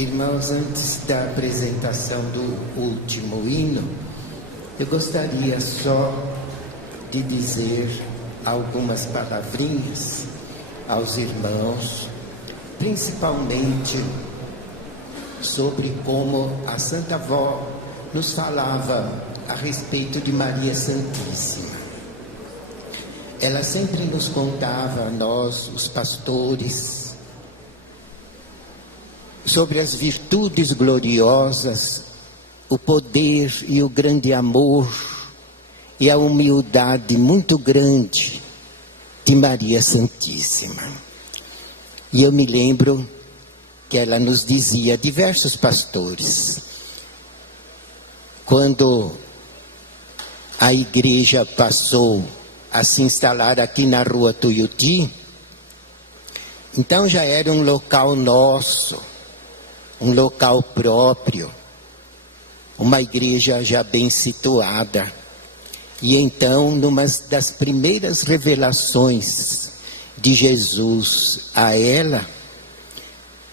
Irmãos, antes da apresentação do último hino, eu gostaria só de dizer algumas palavrinhas aos irmãos, principalmente sobre como a Santa Avó nos falava a respeito de Maria Santíssima. Ela sempre nos contava, a nós, os pastores, sobre as virtudes gloriosas, o poder e o grande amor e a humildade muito grande de Maria Santíssima. E eu me lembro que ela nos dizia, diversos pastores, quando a igreja passou a se instalar aqui na rua Tuiuti, então já era um local nosso, um local próprio, uma igreja já bem situada. E então, numa das primeiras revelações de Jesus a ela,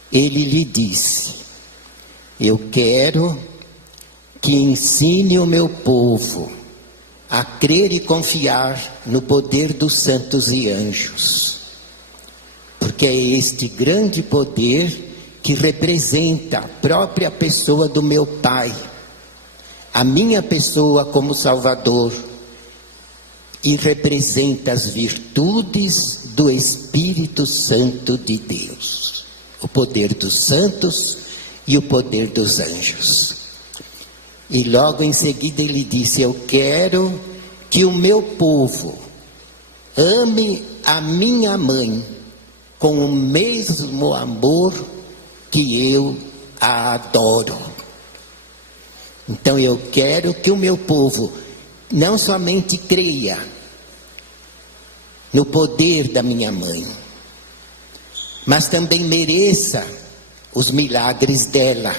ele lhe disse: eu quero que ensine o meu povo a crer e confiar no poder dos santos e anjos, porque é este grande poder que representa a própria pessoa do meu Pai, a minha pessoa como Salvador, e representa as virtudes do Espírito Santo de Deus, o poder dos santos e o poder dos anjos. E logo em seguida ele disse: eu quero que o meu povo ame a minha mãe com o mesmo amor que eu a adoro. Então eu quero que o meu povo não somente creia no poder da minha mãe, mas também mereça os milagres dela.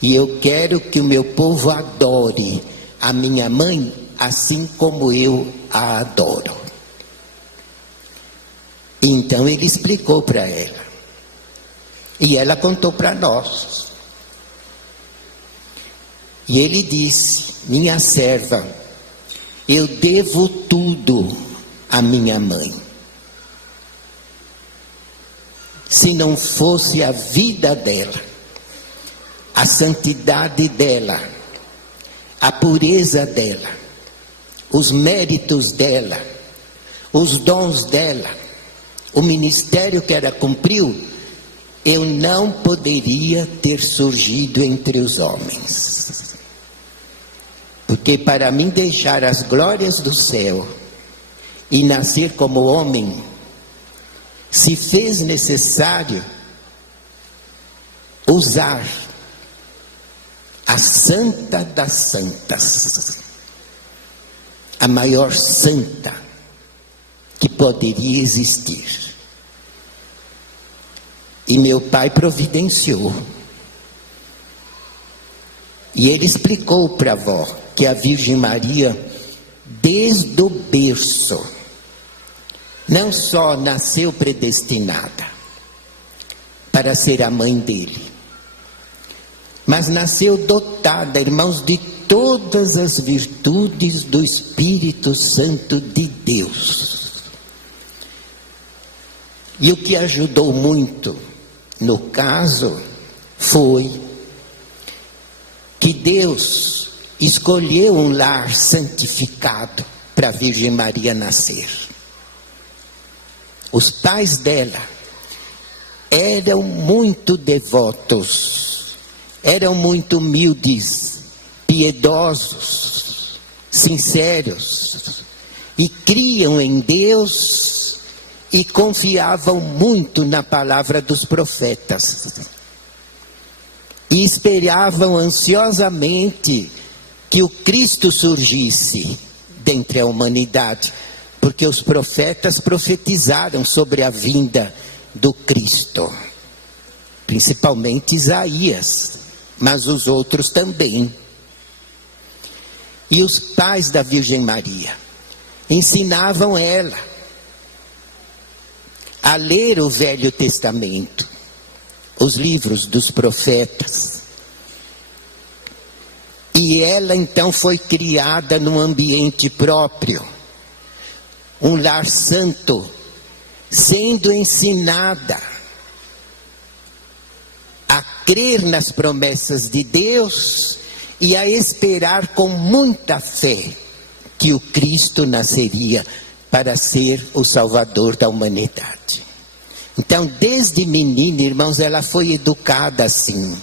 E eu quero que o meu povo adore a minha mãe assim como eu a adoro. Então ele explicou para ela. E ela contou para nós. E ele disse: minha serva, eu devo tudo à minha mãe. Se não fosse a vida dela, a santidade dela, a pureza dela, os méritos dela, os dons dela, o ministério que ela cumpriu, eu não poderia ter surgido entre os homens. Porque para mim deixar as glórias do céu e nascer como homem, se fez necessário usar a santa das santas, a maior santa que poderia existir. E meu pai providenciou. E ele explicou para a avó que a Virgem Maria, desde o berço, não só nasceu predestinada para ser a mãe dele, mas nasceu dotada, irmãos, de todas as virtudes do Espírito Santo de Deus. E o que ajudou muito no caso foi que Deus escolheu um lar santificado para a Virgem Maria nascer. Os pais dela eram muito devotos, eram muito humildes, piedosos, sinceros, e criam em Deus e confiavam muito na palavra dos profetas. E esperavam ansiosamente que o Cristo surgisse dentre a humanidade, porque os profetas profetizaram sobre a vinda do Cristo, principalmente Isaías, mas os outros também. E os pais da Virgem Maria ensinavam ela a ler o Velho Testamento, os livros dos profetas. E ela então foi criada num ambiente próprio, um lar santo, sendo ensinada a crer nas promessas de Deus e a esperar com muita fé que o Cristo nasceria para ser o Salvador da humanidade. Então, desde menina, irmãos, ela foi educada assim.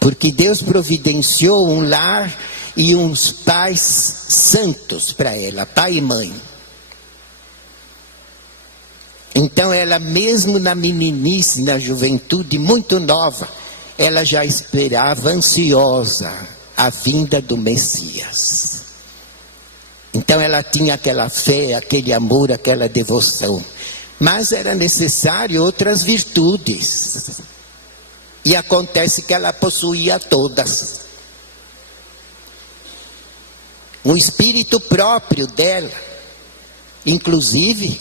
Porque Deus providenciou um lar e uns pais santos para ela, pai e mãe. Então ela mesmo na meninice, na juventude, muito nova, ela já esperava ansiosa a vinda do Messias. Então ela tinha aquela fé, aquele amor, aquela devoção. Mas era necessário outras virtudes. E acontece que ela possuía todas. Um espírito próprio dela. Inclusive,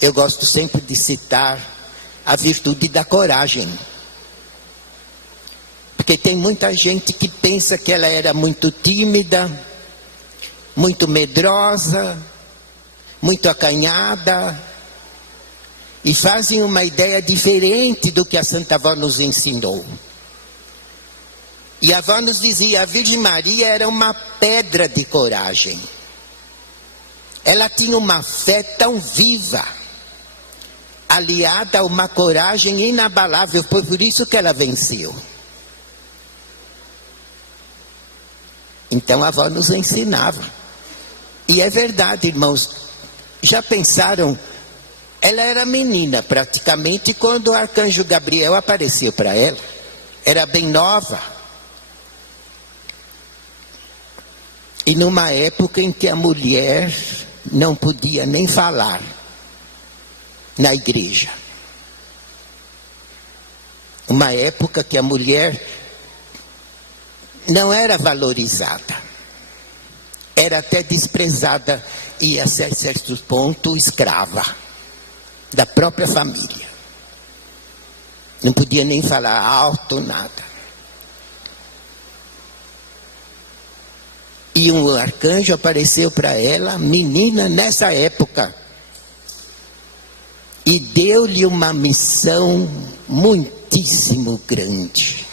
eu gosto sempre de citar a virtude da coragem. Porque tem muita gente que pensa que ela era muito tímida, muito medrosa, muito acanhada, e fazem uma ideia diferente do que a Santa Avó nos ensinou. E a avó nos dizia, a Virgem Maria era uma pedra de coragem. Ela tinha uma fé tão viva, aliada a uma coragem inabalável, foi por isso que ela venceu. Então a avó nos ensinava. E é verdade, irmãos, já pensaram, ela era menina praticamente quando o arcanjo Gabriel apareceu para ela. Era bem nova. E numa época em que a mulher não podia nem falar na igreja. Uma época que a mulher não era valorizada. Era até desprezada e a certo ponto escrava da própria família. Não podia nem falar alto, nada. E um arcanjo apareceu para ela, menina, nessa época. E deu-lhe uma missão muitíssimo grande.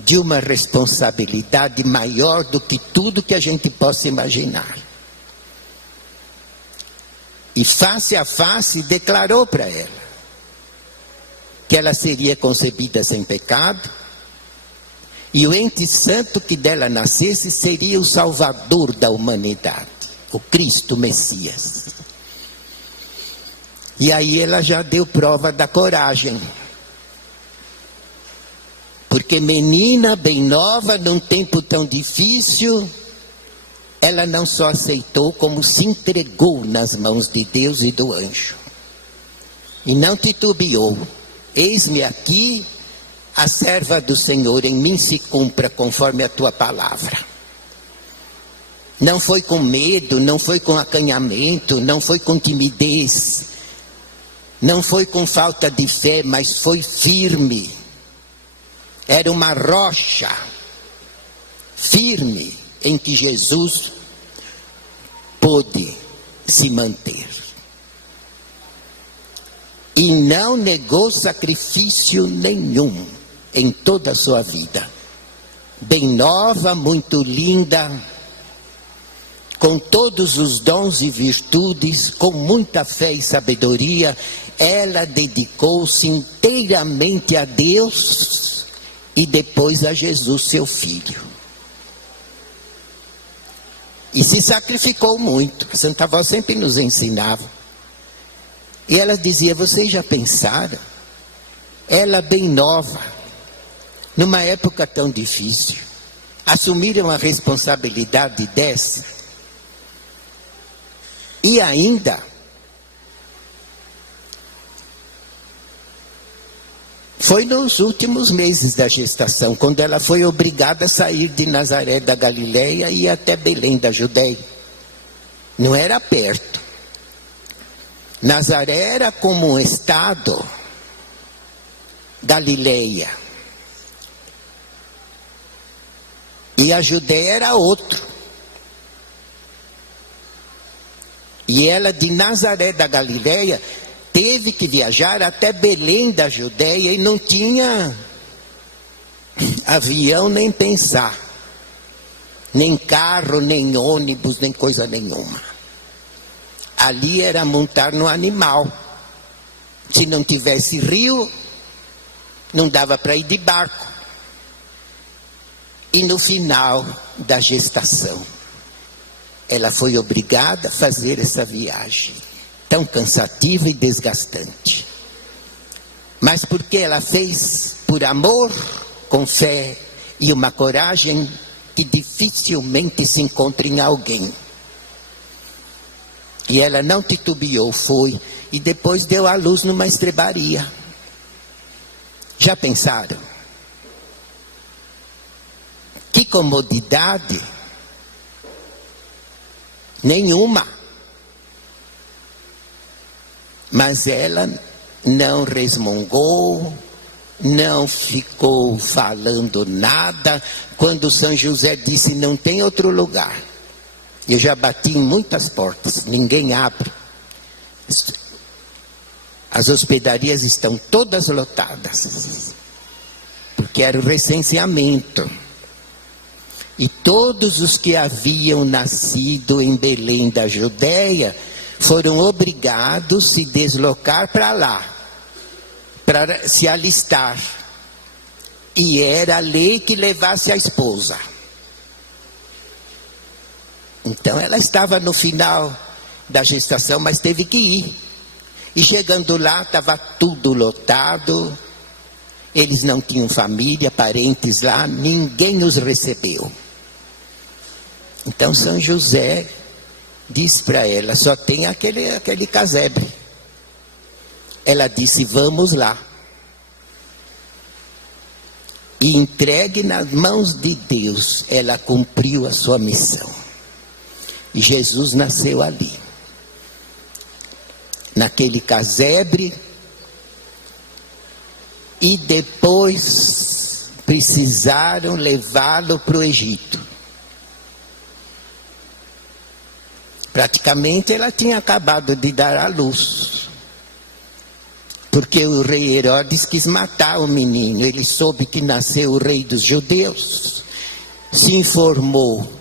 De uma responsabilidade maior do que tudo que a gente possa imaginar. E face a face declarou para ela que ela seria concebida sem pecado e o ente santo que dela nascesse seria o Salvador da humanidade, o Cristo Messias. E aí ela já deu prova da coragem. Porque menina, bem nova, num tempo tão difícil, ela não só aceitou, como se entregou nas mãos de Deus e do anjo. E não titubeou. Eis-me aqui, a serva do Senhor, em mim se cumpra conforme a tua palavra. Não foi com medo, não foi com acanhamento, não foi com timidez, não foi com falta de fé, mas foi firme. Era uma rocha firme em que Jesus pôde se manter. E não negou sacrifício nenhum em toda a sua vida. Bem nova, muito linda, com todos os dons e virtudes, com muita fé e sabedoria, ela dedicou-se inteiramente a Deus e depois a Jesus, seu filho. E se sacrificou muito. A Santa Avó sempre nos ensinava. E ela dizia, vocês já pensaram? Ela bem nova, numa época tão difícil, assumiram a responsabilidade dessa. E ainda foi nos últimos meses da gestação, quando ela foi obrigada a sair de Nazaré da Galileia e ir até Belém da Judéia. Não era perto. Nazaré era como um estado Galileia. E a Judéia era outro. E ela, de Nazaré da Galileia, teve que viajar até Belém da Judéia e não tinha avião nem pensar. Nem carro, nem ônibus, nem coisa nenhuma. Ali era montar no animal. Se não tivesse rio, não dava para ir de barco. E no final da gestação, ela foi obrigada a fazer essa viagem, tão cansativa e desgastante. Mas porque ela fez por amor, com fé e uma coragem que dificilmente se encontra em alguém. E ela não titubeou, foi, e depois deu à luz numa estrebaria. Já pensaram? Que comodidade? Nenhuma. Mas ela não resmungou, não ficou falando nada. Quando São José disse, não tem outro lugar. Eu já bati em muitas portas, ninguém abre. As hospedarias estão todas lotadas, porque era o recenseamento. E todos os que haviam nascido em Belém da Judéia foram obrigados a se deslocar para lá, para se alistar. E era a lei que levasse a esposa. Então ela estava no final da gestação, mas teve que ir. E chegando lá, estava tudo lotado. Eles não tinham família, parentes lá, ninguém os recebeu. Então São José disse para ela, só tem aquele casebre. Ela disse, vamos lá. E entregue nas mãos de Deus, ela cumpriu a sua missão. E Jesus nasceu ali. Naquele casebre. E depois precisaram levá-lo para o Egito. Praticamente ela tinha acabado de dar à luz. Porque o rei Herodes quis matar o menino. Ele soube que nasceu o rei dos judeus. Se informou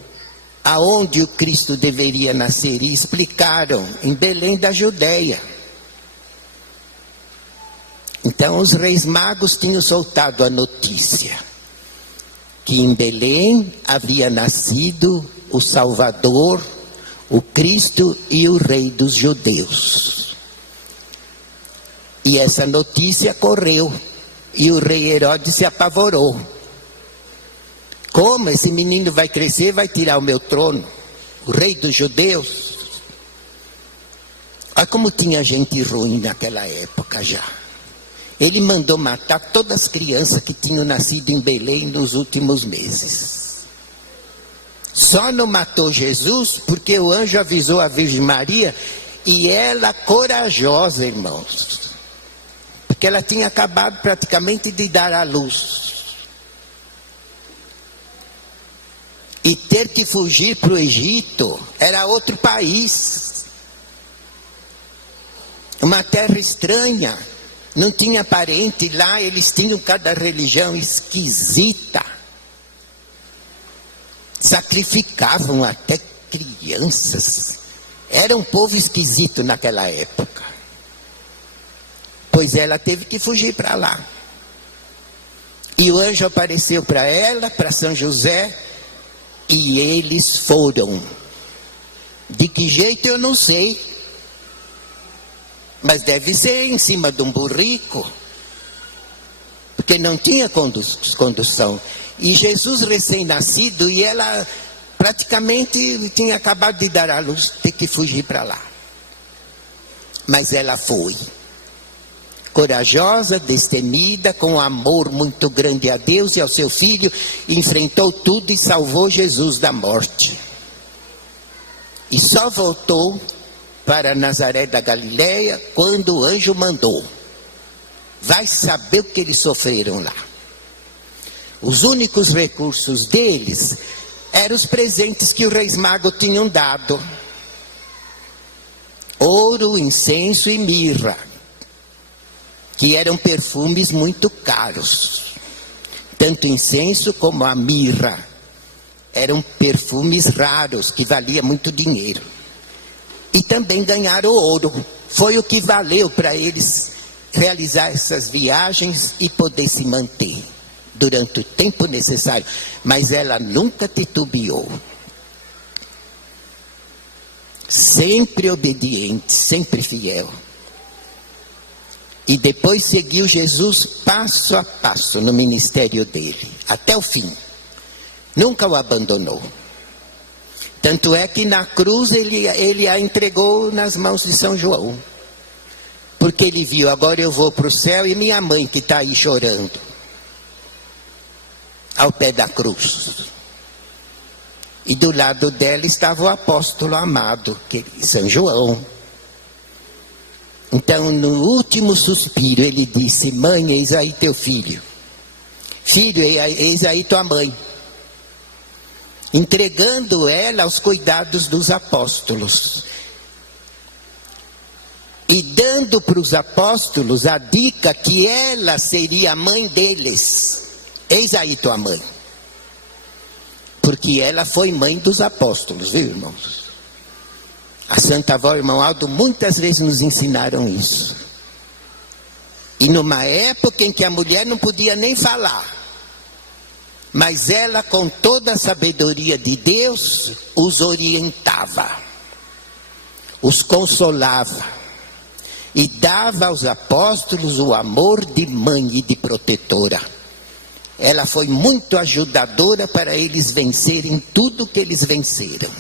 aonde o Cristo deveria nascer. E explicaram, em Belém da Judéia. Então os reis magos tinham soltado a notícia. Que em Belém havia nascido o Salvador, o Cristo e o rei dos judeus. E essa notícia correu. E o rei Herodes se apavorou. Como esse menino vai crescer, vai tirar o meu trono? O rei dos judeus? Olha como tinha gente ruim naquela época já. Ele mandou matar todas as crianças que tinham nascido em Belém nos últimos meses. Só não matou Jesus porque o anjo avisou a Virgem Maria e ela corajosa, irmãos. Porque ela tinha acabado praticamente de dar à luz. E ter que fugir para o Egito era outro país. Uma terra estranha. Não tinha parente lá, eles tinham cada religião esquisita. Sacrificavam até crianças. Era um povo esquisito naquela época. Pois ela teve que fugir para lá. E o anjo apareceu para ela, para São José, e eles foram. De que jeito eu não sei. Mas deve ser em cima de um burrico. Porque não tinha condução. E Jesus recém-nascido, e ela praticamente tinha acabado de dar à luz, ter que fugir para lá. Mas ela foi. Corajosa, destemida, com amor muito grande a Deus e ao seu filho, enfrentou tudo e salvou Jesus da morte. E só voltou para Nazaré da Galileia quando o anjo mandou. vai saber o que eles sofreram lá. Os únicos recursos deles eram os presentes que os reis magos tinham dado. Ouro, incenso e mirra, que eram perfumes muito caros. Tanto o incenso como a mirra eram perfumes raros, que valia muito dinheiro. E também ganharam ouro. Foi o que valeu para eles realizar essas viagens e poder se manter durante o tempo necessário. Mas ela nunca titubeou. Sempre obediente, sempre fiel. E depois seguiu Jesus passo a passo no ministério dele, até o fim. Nunca o abandonou. Tanto é que na cruz ele a entregou nas mãos de São João. Porque ele viu, agora eu vou para o céu e minha mãe que está aí chorando. Ao pé da cruz. E do lado dela estava o apóstolo amado, São João. Então, no último suspiro, ele disse: mãe, eis aí teu filho. Filho, eis aí tua mãe. Entregando ela aos cuidados dos apóstolos. E dando para os apóstolos a dica que ela seria a mãe deles. Eis aí tua mãe. Porque ela foi mãe dos apóstolos, viu, irmãos? A Santa Avó e o irmão Aldo muitas vezes nos ensinaram isso. E numa época em que a mulher não podia nem falar. Mas ela, com toda a sabedoria de Deus, os orientava. Os consolava. E dava aos apóstolos o amor de mãe e de protetora. Ela foi muito ajudadora para eles vencerem tudo que eles venceram.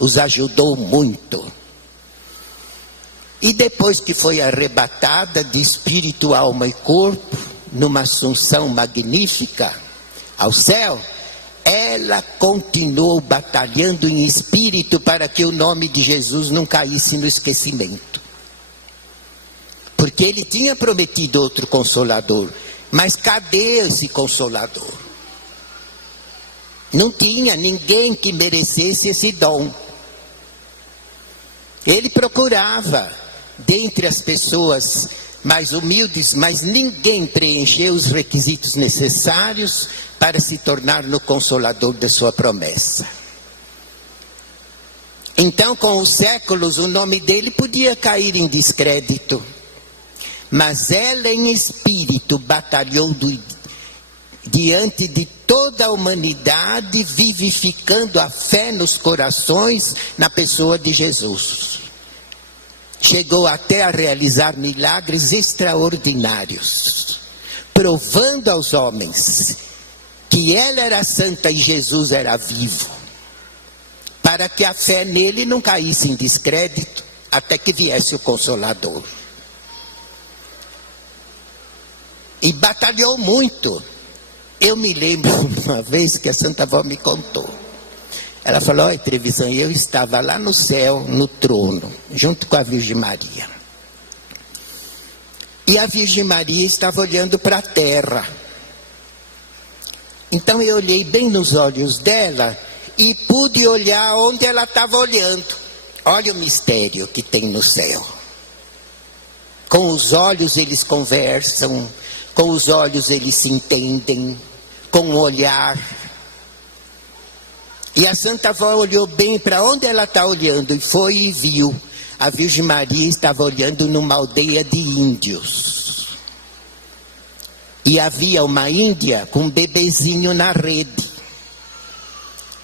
Os ajudou muito. E depois que foi arrebatada de espírito, alma e corpo, numa assunção magnífica ao céu, ela continuou batalhando em espírito para que o nome de Jesus não caísse no esquecimento. Porque ele tinha prometido outro consolador. Mas cadê esse consolador? Não tinha ninguém que merecesse esse dom. Ele procurava, dentre as pessoas mais humildes, mas ninguém preencheu os requisitos necessários para se tornar no consolador de sua promessa. Então, com os séculos, o nome dele podia cair em descrédito. Mas ela em espírito batalhou diante de toda a humanidade, vivificando a fé nos corações na pessoa de Jesus. Chegou até a realizar milagres extraordinários, provando aos homens que ela era santa e Jesus era vivo, para que a fé nele não caísse em descrédito, até que viesse o Consolador. E batalhou muito. Eu me lembro uma vez que a Santa Avó me contou. Ela falou: olha, Trevisan, eu estava lá no céu, no trono, junto com a Virgem Maria. E a Virgem Maria estava olhando para a terra. Então eu olhei bem nos olhos dela e pude olhar onde ela estava olhando. Olha o mistério que tem no céu. Com os olhos eles conversam, com os olhos eles se entendem, com o olhar. E a Santa Avó olhou bem para onde ela está olhando e foi e viu. A Virgem Maria estava olhando numa aldeia de índios. E havia uma índia com um bebezinho na rede,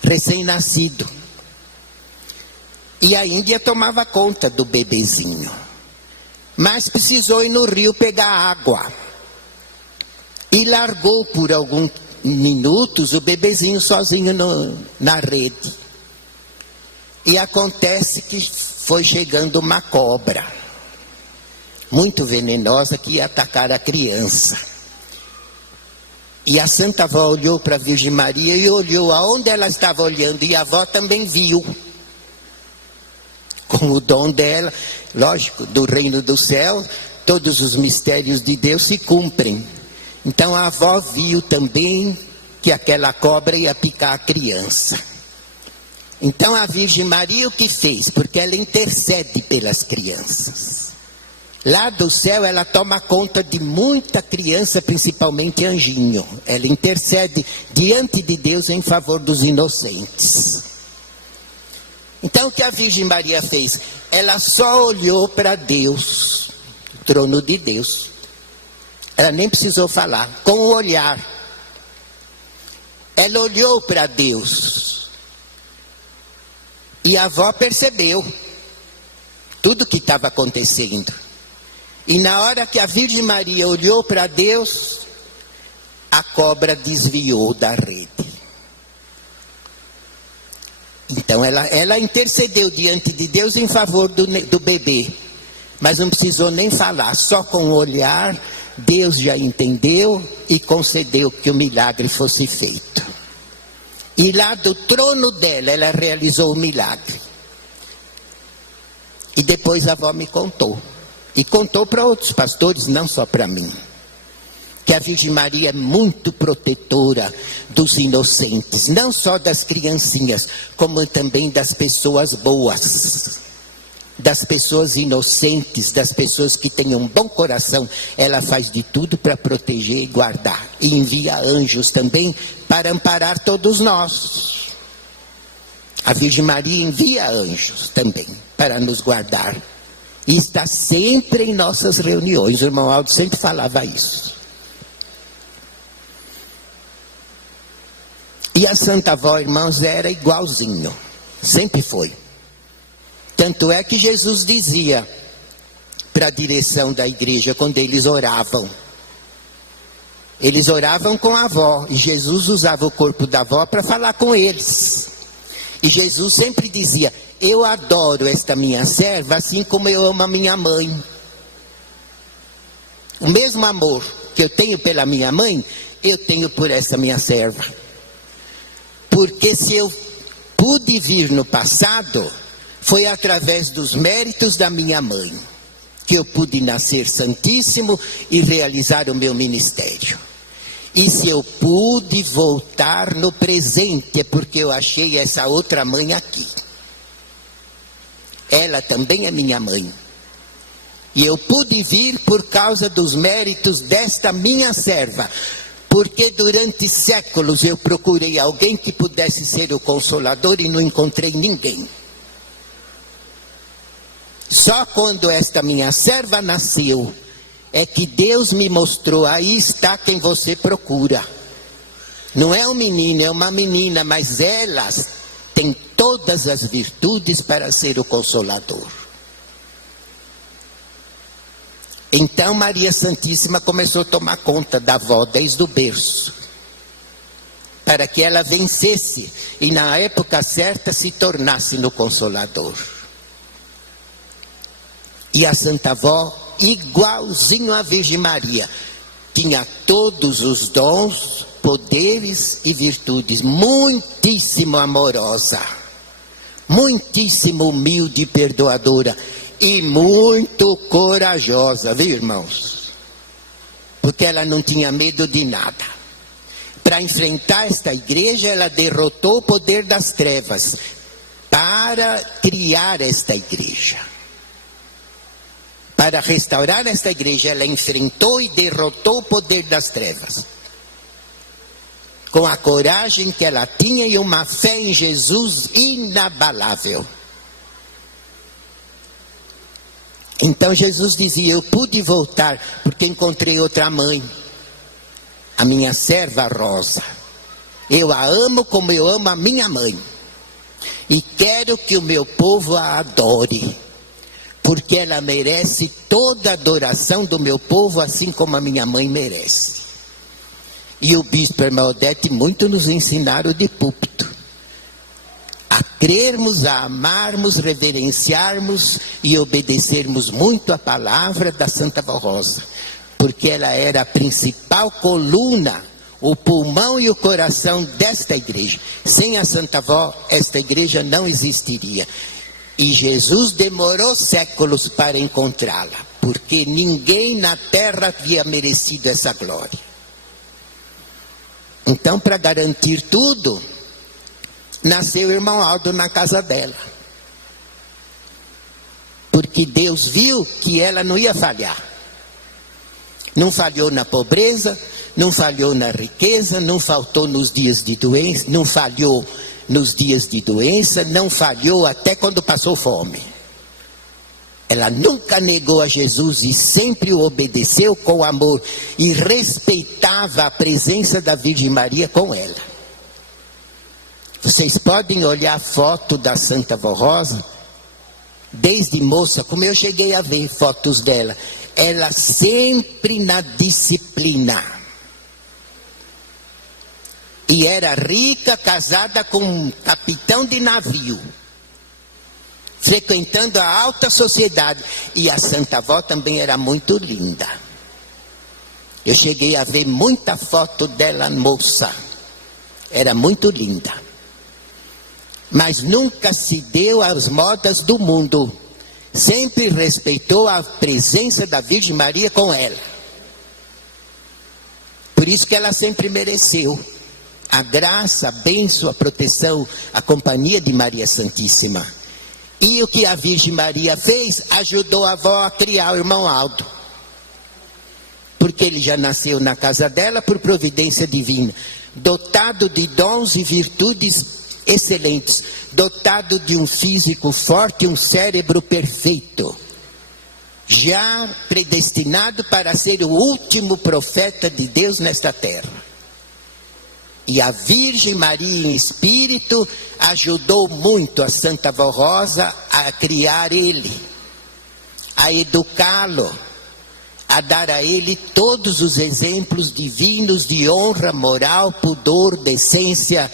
recém-nascido. E a índia tomava conta do bebezinho. Mas precisou ir no rio pegar água. E largou por alguns minutos o bebezinho sozinho na rede. E acontece que foi chegando uma cobra, muito venenosa, que ia atacar a criança. E a Santa Avó olhou para a Virgem Maria e olhou aonde ela estava olhando. E a avó também viu. Com o dom dela, lógico, do reino do céu, todos os mistérios de Deus se cumprem. Então a avó viu também que aquela cobra ia picar a criança. Então a Virgem Maria o que fez? Porque ela intercede pelas crianças. Lá do céu ela toma conta de muita criança, principalmente anjinho. Ela intercede diante de Deus em favor dos inocentes. Então o que a Virgem Maria fez? Ela só olhou para Deus, o trono de Deus. Ela nem precisou falar, com o olhar. Ela olhou para Deus. E a avó percebeu tudo que estava acontecendo. E na hora que a Virgem Maria olhou para Deus, a cobra desviou da rede. Então ela intercedeu diante de Deus em favor do bebê. Mas não precisou nem falar, só com o olhar, Deus já entendeu e concedeu que o milagre fosse feito. E lá do trono dela, ela realizou o milagre. E depois a avó me contou. E contou para outros pastores, não só para mim. Que a Virgem Maria é muito protetora dos inocentes. Não só das criancinhas, como também das pessoas boas. Das pessoas inocentes, das pessoas que têm um bom coração. Ela faz de tudo para proteger e guardar. E envia anjos também para amparar todos nós. A Virgem Maria envia anjos também para nos guardar. E está sempre em nossas reuniões. O irmão Aldo sempre falava isso. E a Santa Avó, irmãos, era igualzinho. Sempre foi. Tanto é que Jesus dizia para a direção da igreja, quando eles oravam. Eles oravam com a avó. E Jesus usava o corpo da avó para falar com eles. E Jesus sempre dizia: eu adoro esta minha serva assim como eu amo a minha mãe. O mesmo amor que eu tenho pela minha mãe, eu tenho por essa minha serva. Porque se eu pude vir no passado, foi através dos méritos da minha mãe que eu pude nascer santíssimo e realizar o meu ministério. E se eu pude voltar no presente, é porque eu achei essa outra mãe aqui. Ela também é minha mãe. E eu pude vir por causa dos méritos desta minha serva. Porque durante séculos eu procurei alguém que pudesse ser o consolador e não encontrei ninguém. Só quando esta minha serva nasceu, é que Deus me mostrou, aí está quem você procura. Não é um menino, é uma menina, mas elas têm todas as virtudes para ser o consolador. Então Maria Santíssima começou a tomar conta da avó desde o berço, para que ela vencesse e na época certa se tornasse no consolador. E a Santa Avó, igualzinho à Virgem Maria, tinha todos os dons, poderes e virtudes, muitíssimo amorosa, muitíssimo humilde e perdoadora, e muito corajosa, viu, irmãos? Porque ela não tinha medo de nada. Para enfrentar esta igreja, ela derrotou o poder das trevas, para criar esta igreja. Para restaurar esta igreja, ela enfrentou e derrotou o poder das trevas. Com a coragem que ela tinha e uma fé em Jesus inabalável. Então Jesus dizia: eu pude voltar porque encontrei outra mãe. A minha serva Rosa. Eu a amo como eu amo a minha mãe. E quero que o meu povo a adore. Porque ela merece toda a adoração do meu povo, assim como a minha mãe merece. E o bispo Hermaldete muito nos ensinaram de púlpito. A crermos, a amarmos, reverenciarmos e obedecermos muito a palavra da Santa Avó Rosa. Porque ela era a principal coluna, o pulmão e o coração desta igreja. Sem a Santa Avó, esta igreja não existiria. E Jesus demorou séculos para encontrá-la. porque ninguém na terra havia merecido essa glória. Então, para garantir tudo, nasceu o irmão Aldo na casa dela. Porque Deus viu que ela não ia falhar. Não falhou na pobreza, não falhou na riqueza, não faltou nos dias de doença, não falhou nos dias de doença, não falhou até quando passou fome. Ela nunca negou a Jesus e sempre o obedeceu com amor e respeitava a presença da Virgem Maria com ela. Vocês podem olhar a foto da Santa Vó Rosa, desde moça, como eu cheguei a ver fotos dela, ela sempre na disciplina. E era rica, casada com um capitão de navio, frequentando a alta sociedade. E a Santa Vó também era muito linda. Eu cheguei a ver muita foto dela moça. Era muito linda. Mas nunca se deu às modas do mundo. Sempre respeitou a presença da Virgem Maria com ela. Por isso que ela sempre mereceu a graça, a bênção, a proteção, a companhia de Maria Santíssima. E o que a Virgem Maria fez? Ajudou a avó a criar o irmão Aldo. Porque ele já nasceu na casa dela por providência divina. Dotado de dons e virtudes excelentes. Dotado de um físico forte e um cérebro perfeito. Já predestinado para ser o último profeta de Deus nesta terra. E a Virgem Maria em espírito ajudou muito a Santa Vó Rosa a criar ele, a educá-lo, a dar a ele todos os exemplos divinos de honra, moral, pudor, decência.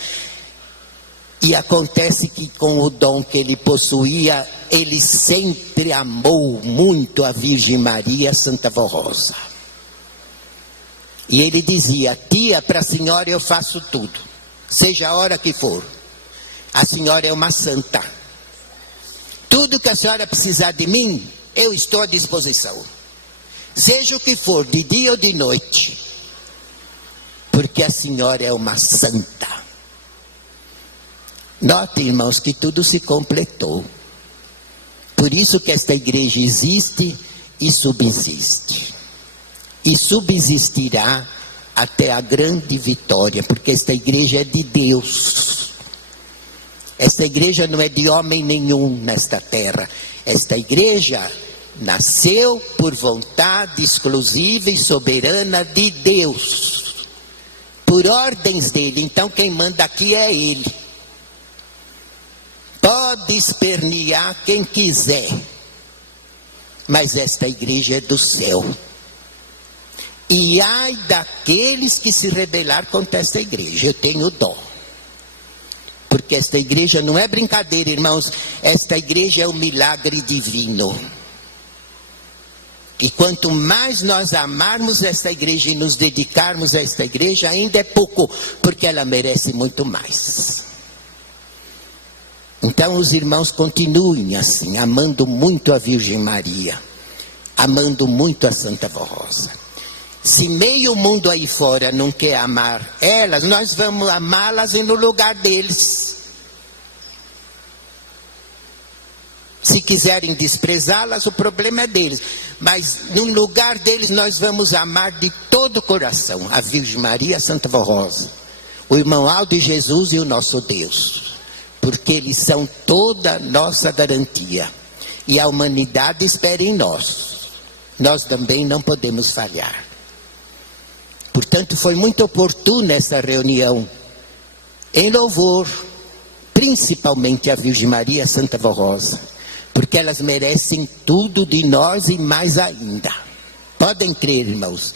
E acontece que com o dom que ele possuía, ele sempre amou muito a Virgem Maria, Santa Vó Rosa. E ele dizia: tia, para a senhora eu faço tudo, seja a hora que for. A senhora é uma santa. Tudo que a senhora precisar de mim, eu estou à disposição. Seja o que for, de dia ou de noite. Porque a senhora é uma santa. Notem, irmãos, que tudo se completou. Por isso que esta igreja existe e subsiste. E subsistirá até a grande vitória, porque esta igreja é de Deus. Esta igreja não é de homem nenhum nesta terra. Esta igreja nasceu por vontade exclusiva e soberana de Deus, por ordens dele. Então quem manda aqui é ele. Pode espernear quem quiser, mas esta igreja é do céu. E ai daqueles que se rebelar contra esta igreja. Eu tenho dó. Porque esta igreja não é brincadeira, irmãos. Esta igreja é um milagre divino. E quanto mais nós amarmos esta igreja e nos dedicarmos a esta igreja, ainda é pouco, porque ela merece muito mais. Então os irmãos continuem assim, amando muito a Virgem Maria, amando muito a Santa Vó Rosa. Se meio mundo aí fora não quer amar elas, nós vamos amá-las no lugar deles. Se quiserem desprezá-las, o problema é deles. Mas no lugar deles nós vamos amar de todo o coração a Virgem Maria, a Santa Vó Rosa, o irmão Aldo e Jesus e o nosso Deus. Porque eles são toda a nossa garantia. E a humanidade espera em nós. Nós também não podemos falhar. Portanto, foi muito oportuna essa reunião, em louvor, principalmente a Virgem Maria e a Santa Vó Rosa, porque elas merecem tudo de nós e mais ainda. Podem crer, irmãos.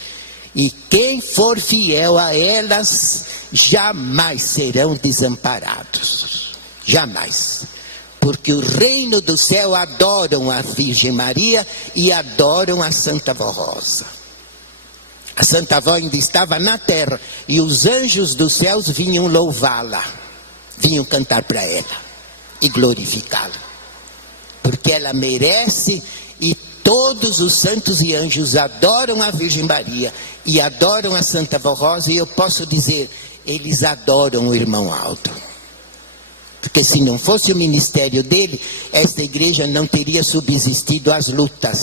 E quem for fiel a elas, jamais serão desamparados. Jamais. Porque o reino do céu adoram a Virgem Maria e adoram a Santa Vó Rosa. A Santa Vó ainda estava na terra e os anjos dos céus vinham louvá-la, vinham cantar para ela e glorificá-la. Porque ela merece e Todos os santos e anjos adoram a Virgem Maria e adoram a Santa Vó Rosa, e eu posso dizer, eles adoram o irmão Aldo. Porque se não fosse o ministério dele, esta igreja não teria subsistido às lutas.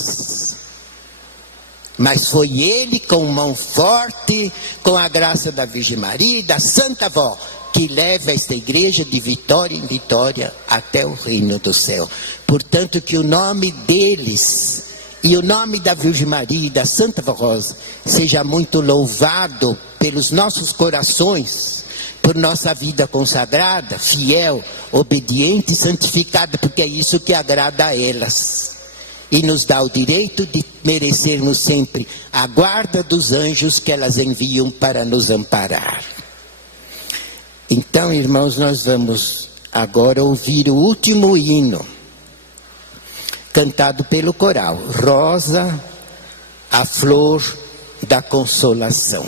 Mas foi ele, com mão forte, com a graça da Virgem Maria e da Santa Vó, que leva esta igreja de vitória em vitória até o reino do céu. Portanto, que o nome deles e o nome da Virgem Maria e da Santa Vó Rosa seja muito louvado pelos nossos corações, por nossa vida consagrada, fiel, obediente e santificada, porque é isso que agrada a elas. E nos dá o direito de merecermos sempre a guarda dos anjos que elas enviam para nos amparar. Então, irmãos, nós vamos agora ouvir o último hino, cantado pelo coral, Rosa, a Flor da Consolação.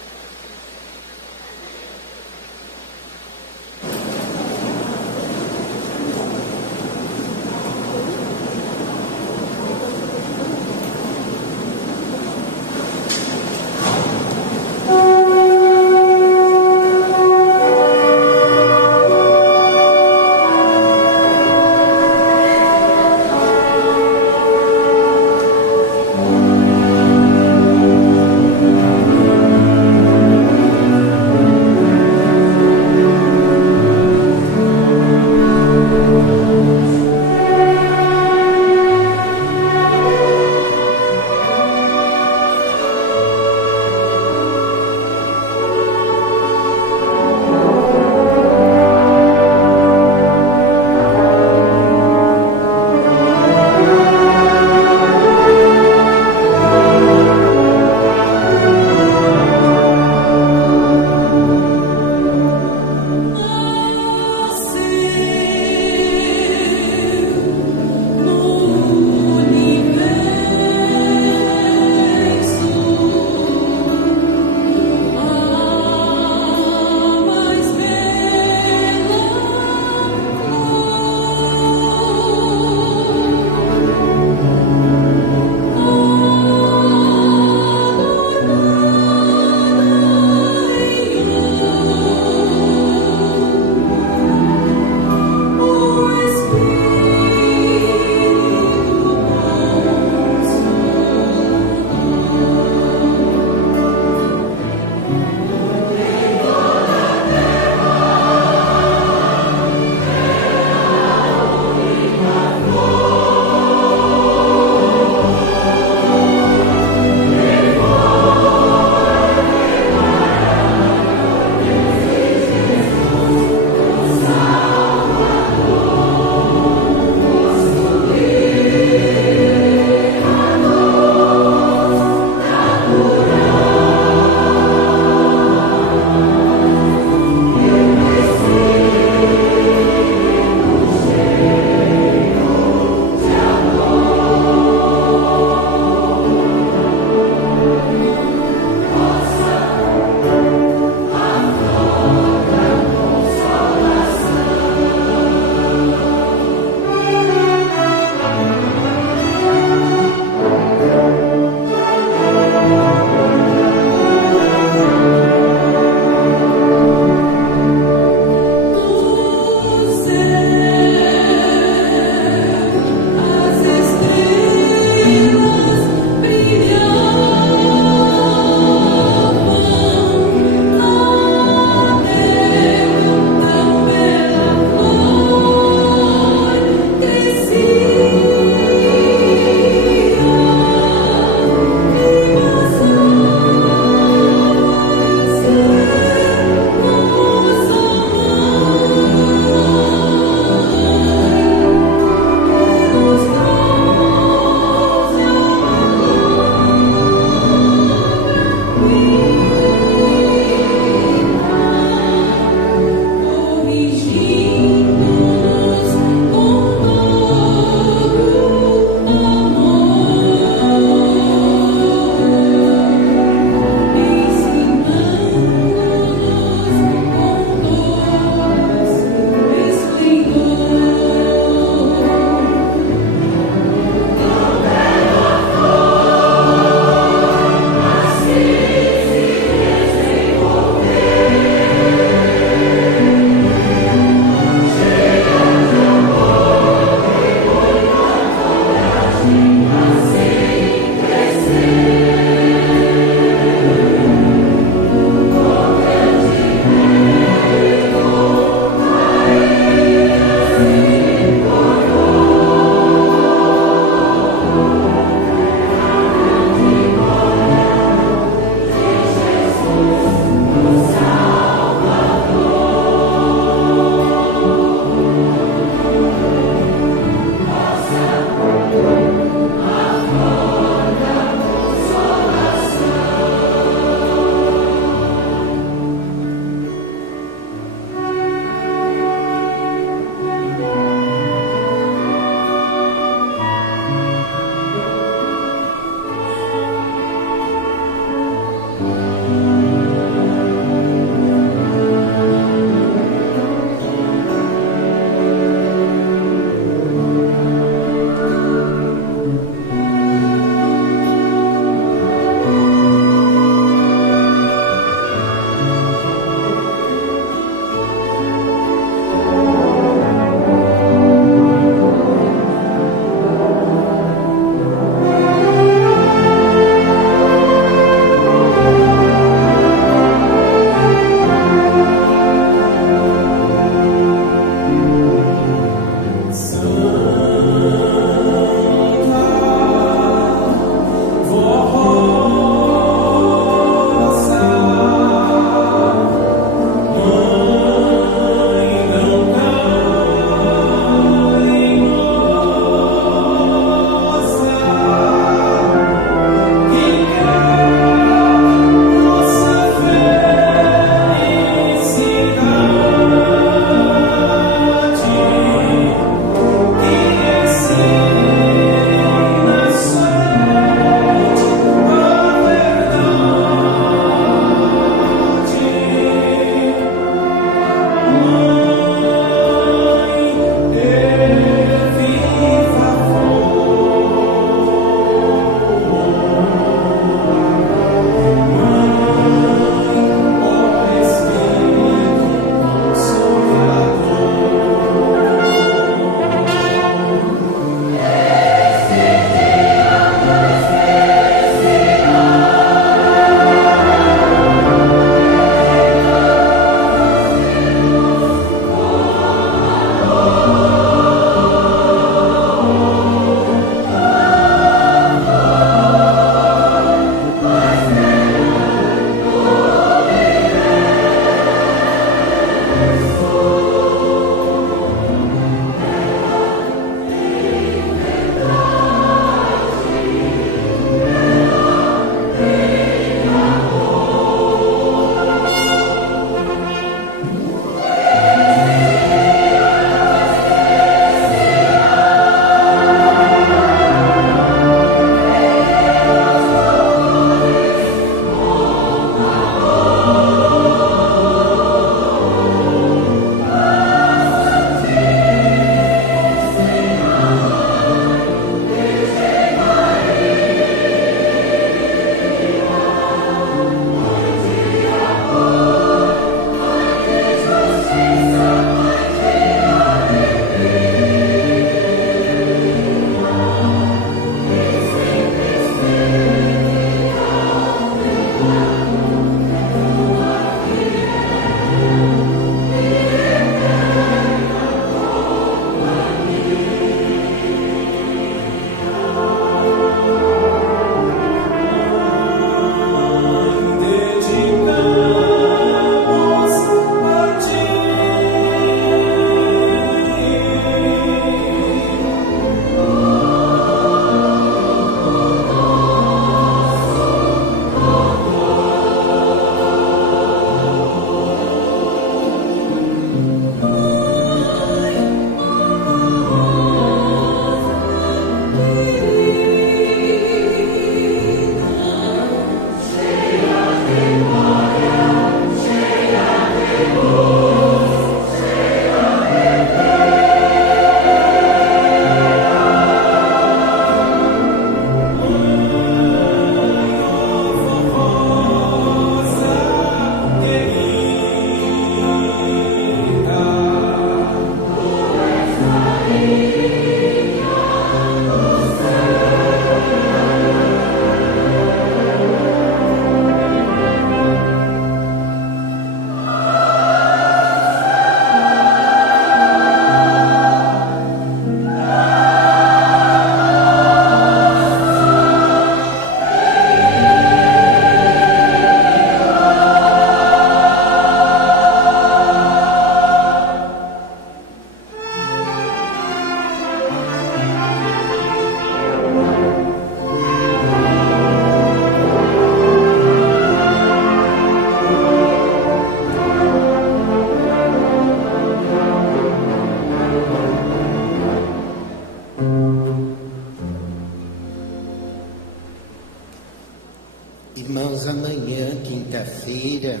quinta-feira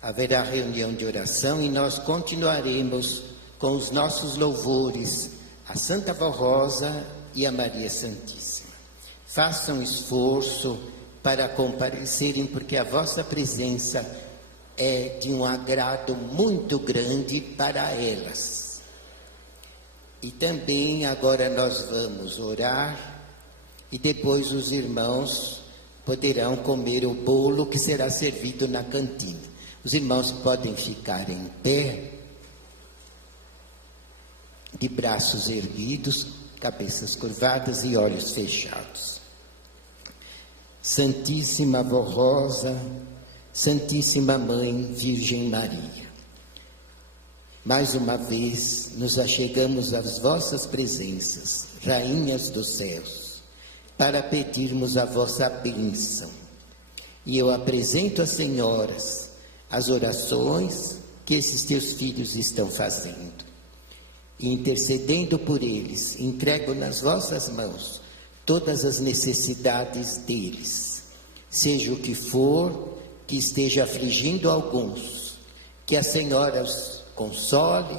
haverá reunião de oração e nós continuaremos com os nossos louvores a Santa Vó Rosa e a Maria Santíssima. Façam esforço para comparecerem, porque a vossa presença é de um agrado muito grande para elas. E também agora nós vamos orar e depois os irmãos poderão comer o bolo que será servido na cantina. Os irmãos podem ficar em pé, de braços erguidos, cabeças curvadas e olhos fechados. Santíssima Vó Rosa, Santíssima Mãe Virgem Maria, mais uma vez nos achegamos às vossas presenças, Rainhas dos céus, para pedirmos a vossa bênção. E eu apresento às senhoras as orações que esses teus filhos estão fazendo. E intercedendo por eles, entrego nas vossas mãos todas as necessidades deles, seja o que for que esteja afligindo alguns, que a Senhora os console,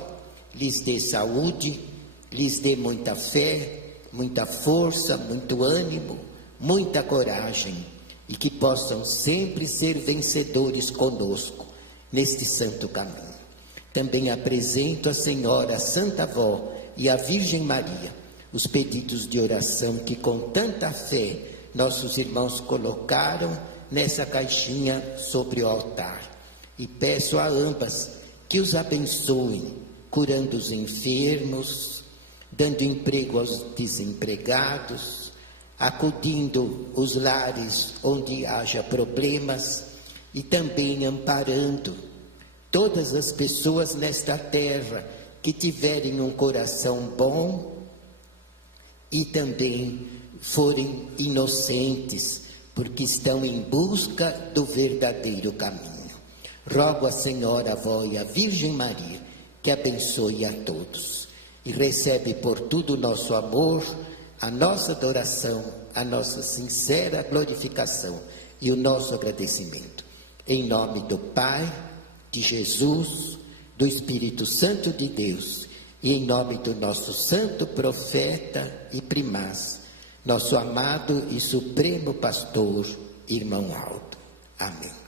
lhes dê saúde, lhes dê muita fé, muita força, muito ânimo, muita coragem, e que possam sempre ser vencedores conosco neste santo caminho. Também apresento a Senhora, a Santa Vó e a Virgem Maria, os pedidos de oração que com tanta fé nossos irmãos colocaram nessa caixinha sobre o altar. E peço a ambas que os abençoem, curando os enfermos, dando emprego aos desempregados, acudindo os lares onde haja problemas e também amparando todas as pessoas nesta terra que tiverem um coração bom e também forem inocentes, porque estão em busca do verdadeiro caminho. Rogo a Senhora, a Vó e a Virgem Maria que abençoe a todos e recebe por tudo o nosso amor, a nossa adoração, a nossa sincera glorificação e o nosso agradecimento. Em nome do Pai, de Jesus, do Espírito Santo de Deus, e em nome do nosso santo profeta e primaz, nosso amado e supremo pastor, irmão Aldo. Amém.